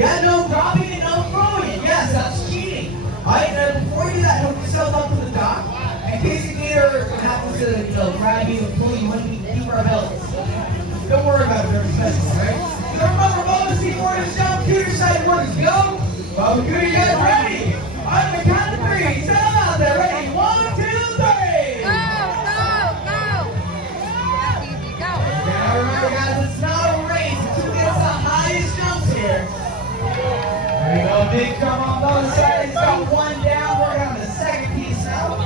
Yeah, no dropping and no throwing. Yes, that's cheating. Alright, now before you do that, hook yourself up to the dock. In case the gator happens to, grab you and pull you in, keep our belts. Don't worry about it, they're special, alright? So remember, Bubba, C4 is down, Cooter side works, go! Bubba, Cooter, you guys ready? On the count of three, set them out there, ready? 1, 2, 3! Go, go, go! That's easy, go! Now remember, guys, it's not a race. It's who gets the highest jumps here. There you go, big jump on both sides. He's got one down, working on the second piece now.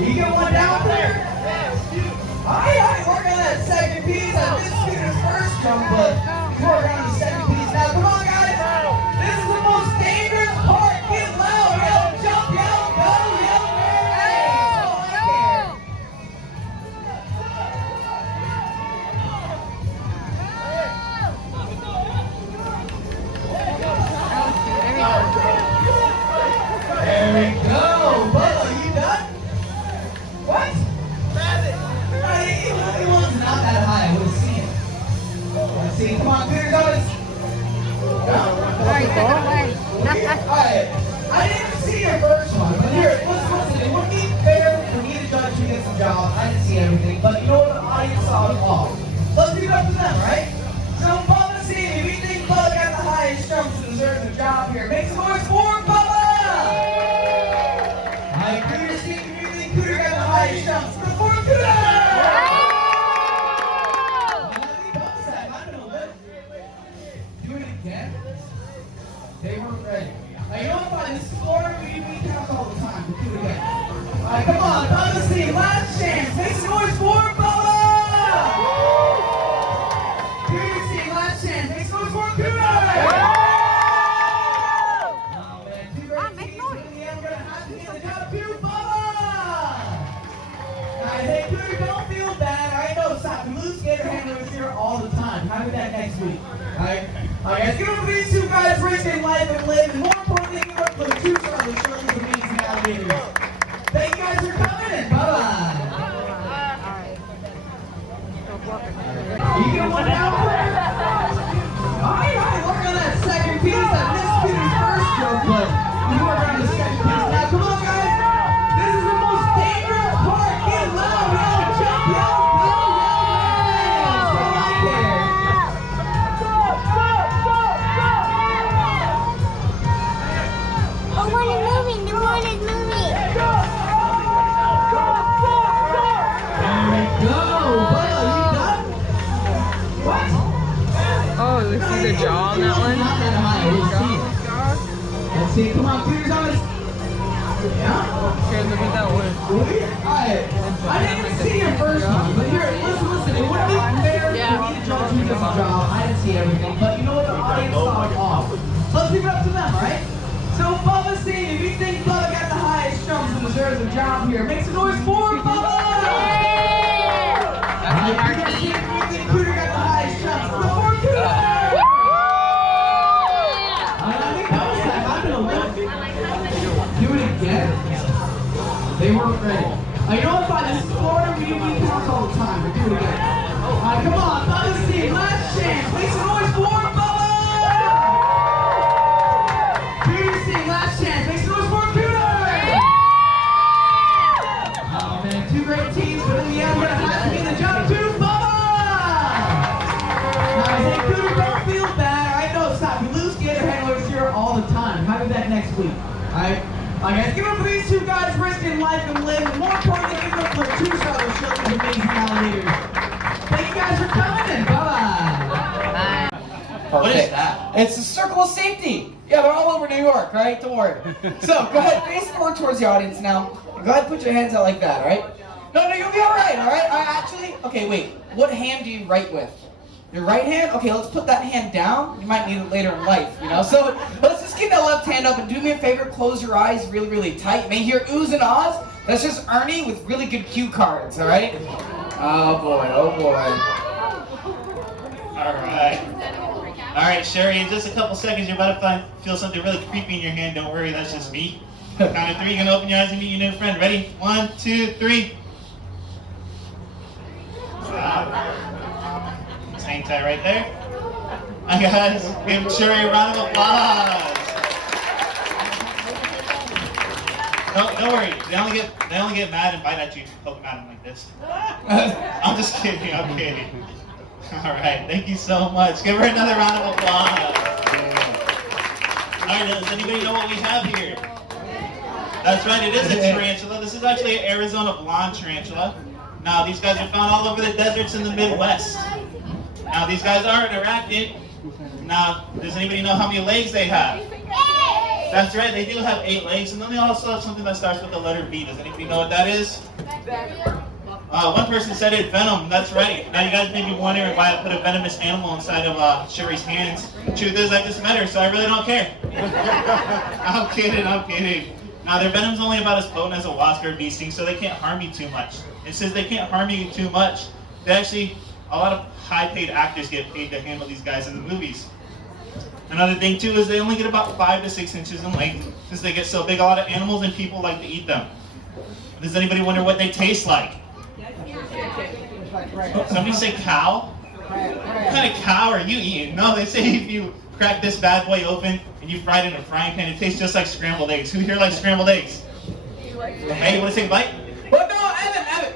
You get one down there? Alright, working on that second piece. I missed Peter's first jump, but he's working on the second piece now. Come on, guys. This is the most dangerous part. Get loud, yell, jump, yell, go, yell, hey. Oh, I care. There we go. Bubba, you done? What? It was not that high. I would have seen it. Let's see. Come on, Peter, go. Alright, second way. Alright. I didn't see your first one, but here, listen. It wouldn't be fair for me to judge who gets the job. I didn't see everything, but you know what? The audience saw it all. Let's leave it up to them, right? So, Bubba, see, if you think Bubba got the highest jumps and deserves the job here, make some noise for Bubba! Alright, Cooter, see if you think Cooter got the highest jumps. For Cooter! Do it again. They weren't ready. Now, you know what? This is Florida, we count all the time. We'll do it again. Alright, come on. Bubba, see, last chance. Make some noise for Bubba! Cooter, see, last chance. Make some noise for Cooter! Oh, man. Two great teams. In the end, we're going to have to get the job to Bubba! Alright, hey, Cooter, don't feel bad. Alright, no, stop. We lose Gator handlers here all the time. How about that next week? Alright, guys, give it up for these two guys risking life and limb, and more importantly, give it up for the two brothers, Shirley, the amazing alligators. Thank you guys for coming in. Bye-bye. You get one down there? Alright, work on that second piece. I missed Peter's first joke, but you work on the second piece. Now, come on, guys. This is the most dangerous part. Get loud, yell, jump, yell, go, yell, so I care. The one is moving, the one is moving. There we go. Bubba, you done? What? Oh, you see the jaw on that one? Not that high. We'll see it. Let's see. Come on, Peter's on his. Yeah. Here, look at that one. Alright. I didn't see your first one, but here, listen. It wouldn't be fair for me to judge who gets the job. I didn't see everything, but you know what? The audience saw it all. Let's leave it up to them, alright? So, Bubba, see, if you think Bubba got the highest jumps and deserves a job here, make some noise for Bubba! Alright, Cooter, see, if you think Cooter got the highest jumps, for Cooter! I think that was that. I'm gonna win. Do it again. They weren't ready. You know what? Fine. This is Florida. We count all the time. But do it again. Alright, come on. Bubba's team. Last chance. Make some noise for Bubba! Cooter's team. Last chance. Make some noise for Cooter! Oh, man. Two great teams. But in the end, we're going to have to get the job to Bubba! Alright, hey, Cooter, don't feel bad. Alright, no, stop. We lose Gator handlers here all the time. How about that next week? Alright? Alright, guys, give it up for these two guys risking life and limb, and more importantly, give it up for the two brothers, Shirley, the amazing alligators. Thank you guys for coming in. Bye-bye. What is that? It's the circle of safety. Yeah, they're all over New York, right? Don't worry. So, go ahead, face forward towards the audience now. Go ahead, put your hands out like that, alright? No, you'll be alright, alright? Okay, wait. What hand do you write with? Your right hand? Okay, let's put that hand down. You might need it later in life, you know? So let's just get that left hand up and do me a favor, close your eyes really, really tight. You may hear oohs and ahs. That's just Ernie with really good cue cards, all right? Oh boy, oh boy. All right. All right, Sherry, in just a couple seconds, you're about to feel something really creepy in your hand. Don't worry, that's just me. Count of three, you're going to open your eyes and meet your new friend. Ready? 1, 2, 3. Stop. Just hang tight right there. Hi guys, give Sherry a round of applause. Don't worry, they only get mad and bite at you if you poke at them like this. I'm just kidding, I'm kidding. Alright, thank you so much. Give her another round of applause. Alright, does anybody know what we have here? That's right, it is a tarantula. This is actually an Arizona blonde tarantula. Now, these guys are found all over the deserts in the Midwest. Now, these guys are an arachnid. Now, does anybody know how many legs they have? That's right, they do have 8 legs, and then they also have something that starts with the letter V. Does anybody know what that is? One person said it, venom. That's right. Now, you guys may be wondering why I put a venomous animal inside of Sherry's hands. The truth is, I just met her, so I really don't care. I'm kidding, I'm kidding. Now, their venom's only about as potent as a wasp or a bee sting, so they can't harm you too much. And since they can't harm you too much, they actually, a lot of high-paid actors get paid to handle these guys in the movies. Another thing, too, is they only get about 5 to 6 inches in length. Since they get so big, a lot of animals and people like to eat them. Does anybody wonder what they taste like? Somebody say cow? What kind of cow are you eating? No, they say if you crack this bad boy open and you fry it in a frying pan, it tastes just like scrambled eggs. Who here likes scrambled eggs? Hey, you want to take a bite? Well, no,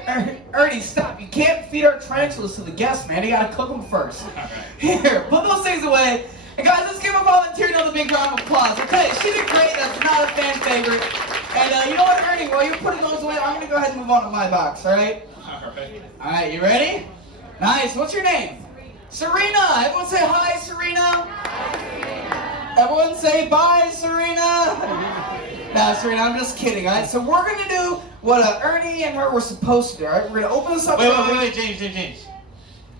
Evan, Ernie, stop. You can't feed our tarantulas to the guests, man. You gotta cook them first. Right. Here, put those things away. And guys, let's give a volunteer another big round of applause. Okay, she did great. That's not a fan favorite. And you know what, Ernie? While you're putting those away, I'm gonna go ahead and move on to my box. All right? All right, you ready? Nice. What's your name? Serena. Everyone say hi, Serena. Everyone say bye, Serena. No, Serena, I'm just kidding. All right, so we're gonna do what Ernie and her were supposed to do. All right, we're gonna open this up. Wait, James.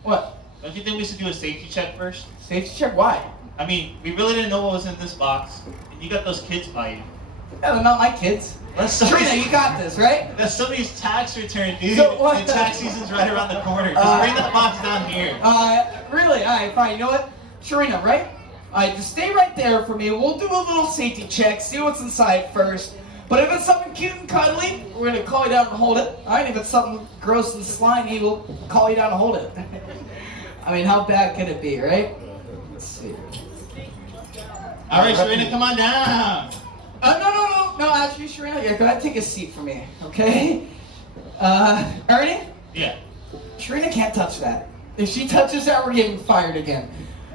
What? Don't you think we should do a safety check first? Safety check? Why? I mean, we really didn't know what was in this box, and you got those kids by you. Yeah, they're not my kids. Serena, you got this, right? That's somebody's tax return, dude. So what? The tax season's right around the corner. Just bring that box down here. Really? All right, fine. You know what? Serena, right? All right, just stay right there for me. We'll do a little safety check, see what's inside first. But if it's something cute and cuddly, we're going to call you down and hold it. All right, if it's something gross and slimy, we'll call you down and hold it. I mean, how bad could it be, right? Let's see. All right, Serena, come on down. No, actually, Serena, yeah, go ahead and take a seat for me, okay? Ernie? Yeah. Serena can't touch that. If she touches that, we're getting fired again.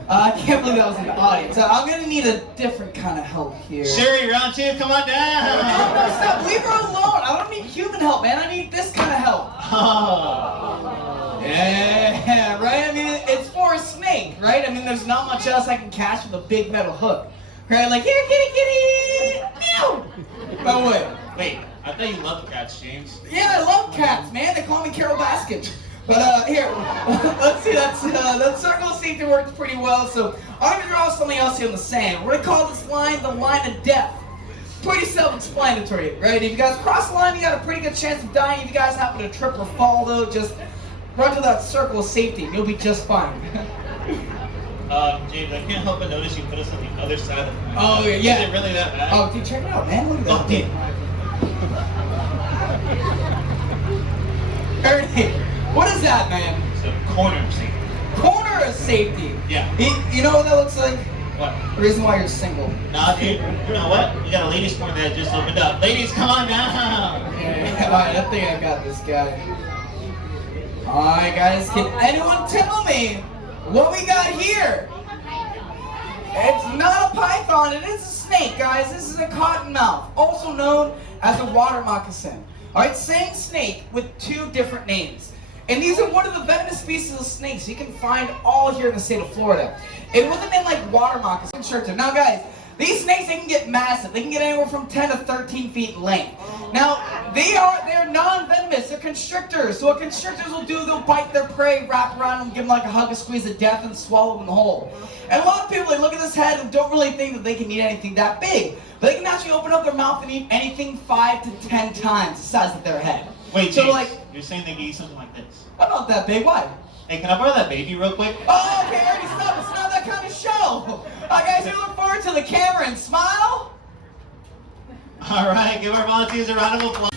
I can't believe that was in the audience. I'm gonna need a different kind of help here. Sherry, round 2, come on down. No, stop, leave her alone. I don't need human help, man. I need this kind of help. Oh. Yeah, right? I mean, it's for a snake, right? I mean, there's not much else I can catch with a big metal hook. Right? Like, here, kitty, meow. Oh, Wait, I thought you loved cats, James. Yeah, I love cats, man. They call me Carol Baskin. But here, let's see. That circle of safety works pretty well. So I'm gonna draw something else here on the sand. We're gonna call this line the line of death. Pretty self-explanatory, right? If you guys cross the line, you got a pretty good chance of dying. If you guys happen to trip or fall, though, just run to that circle of safety, and you'll be just fine. James, I can't help but notice you put us on the other side of the line. Oh yeah. Is it really that bad? Oh, dude, check it out, man. Look at that. Oh, dude. Ernie, what is that, man? It's a corner of safety. Corner of safety. Yeah. You know what that looks like? What? The reason why you're single. Nah, dude. You know what? We got a ladies' corner that just opened up. Ladies, come on down. Alright, I think I got this guy. Alright, guys, can anyone tell me what we got here? It's not a python, it is a snake, guys. This is a cottonmouth, also known as a water moccasin. Alright, same snake with 2 different names. And these are one of the venomous species of snakes you can find all here in the state of Florida. And with a name like water moccasin. Now guys, these snakes, they can get massive. They can get anywhere from 10 to 13 feet in length. Now, they're non-venomous. They're constrictors. So what constrictors will do, they'll bite their prey, wrap around them, give them like a hug, a squeeze of death, and swallow them whole. And a lot of people, they look at this head and don't really think that they can eat anything that big. But they can actually open up their mouth and eat anything 5 to 10 times the size of their head. Wait, so James, like, you're saying they can eat something like this? I'm not that big. Why? Hey, can I borrow that baby real quick? Oh, okay, Ernie, stop. It's not that kind of show. Guys, we look forward to the camera and smile. All right, give our volunteers a round of applause.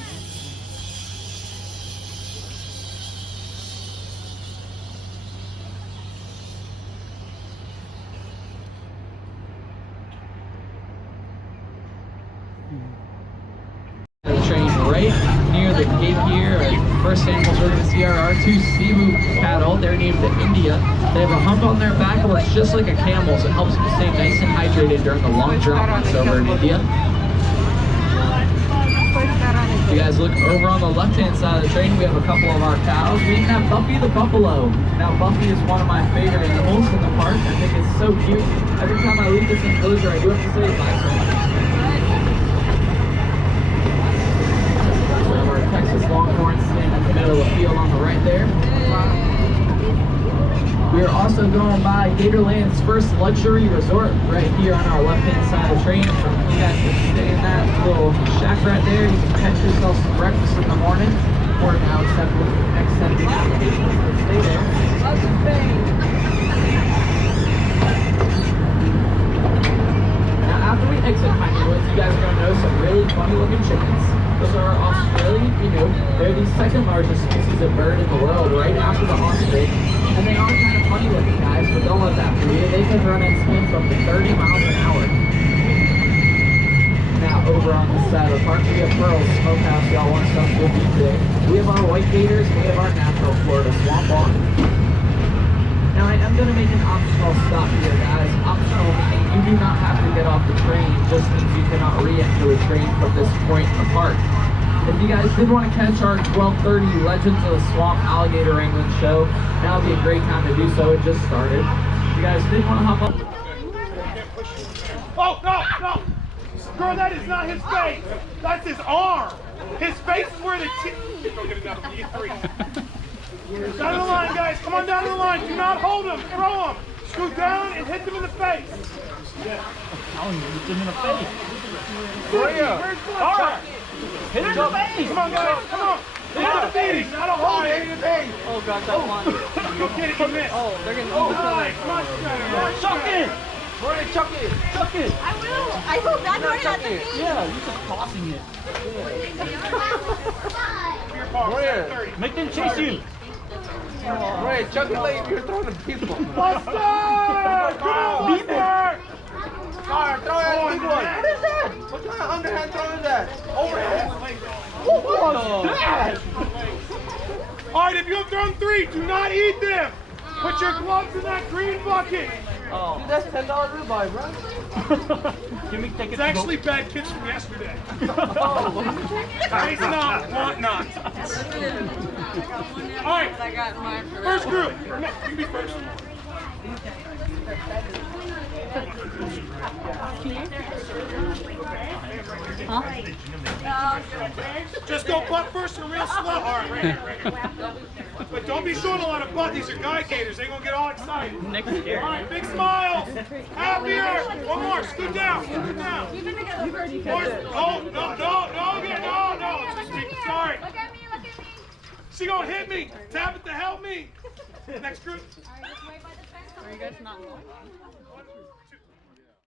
gate here. First animals we're going to see are our two Cebu cattle. They're named India. They have a hump on their back that looks just like a camel, so it helps them stay nice and hydrated during the long drought months over in India. If you guys look over on the left-hand side of the train, we have a couple of our cows. We even have Buffy the buffalo. Now, Buffy is one of my favorite animals in the park. I think it's so cute. Every time I leave this enclosure, I do have to say bye so much. We have our Texas Longhorns standing in the middle of the field on the right there. We are also going by Gatorland's first luxury resort right here on our left-hand side of the train. You guys can stay in that little shack right there. You can catch yourself some breakfast in the morning, or now accepting applications to stay there. Now, after we exit Piney Woods, you guys are going to notice some really funny-looking chickens. Those are Australian Emu. They're the second largest species of bird in the world, right after the ostrich. And they are kind of funny looking, guys, but don't let that fool you. They can run at speeds up to 30 miles an hour. Now, over on this side of the park, we have Pearl's Smokehouse. Y'all want stuff with me today. We have our white gators, and we have our natural Florida swamp on. Now, I am going to make an optional stop here, guys. Optional meaning you do not have to get off the train. Just means you cannot re-enter the train from this point in the park. If you guys did want to catch our 12:30 Legends of the Swamp Alligator Wrangling show, now would be a great time to do so. It just started. If you guys did want to hop up. Oh, no, no! Girl, that is not his face. That's his arm. His face is where the Go get it down. You get 3. Down the line, guys. Come on down the line. Do not hold him. Throw him. Scoot down and hit them in the face. Yeah. Oh, you hit them in the face. All right. Hit him in the face. Come on, guys. Come on. Hit the face. Not a hold it. Oh, God, that one. Go get it. You missed. Oh, they're going to All right. Much better. Chuck it! Chuck it. Chuck it! I will not do it at the beach. Yeah, you're just tossing it. Your ball. 30. Make them chase you. Right, chuck it like you're throwing a baseball. Buster! Come on, Buster! Alright, throw it at the big one. What is that? What kind of underhand throw is that? Overhand? What was that? Alright, if you have thrown 3, do not eat them. Put your gloves in that green bucket. Oh. Dude, that's $10 ribeye, bro. It's actually bad kids from yesterday. Taste not, want not. Alright, I got mine for first group. No, you can be first. Just go butt first and real slow. Alright, right. But don't be showing a lot of butt. These are guy gators. They're gonna get all excited. Alright, big smiles. Happier. One more. Scoot down. Scoot down. Oh, no. Sorry. Look at me. She gonna hit me. Tabitha, help me. Next group. Are you guys not going?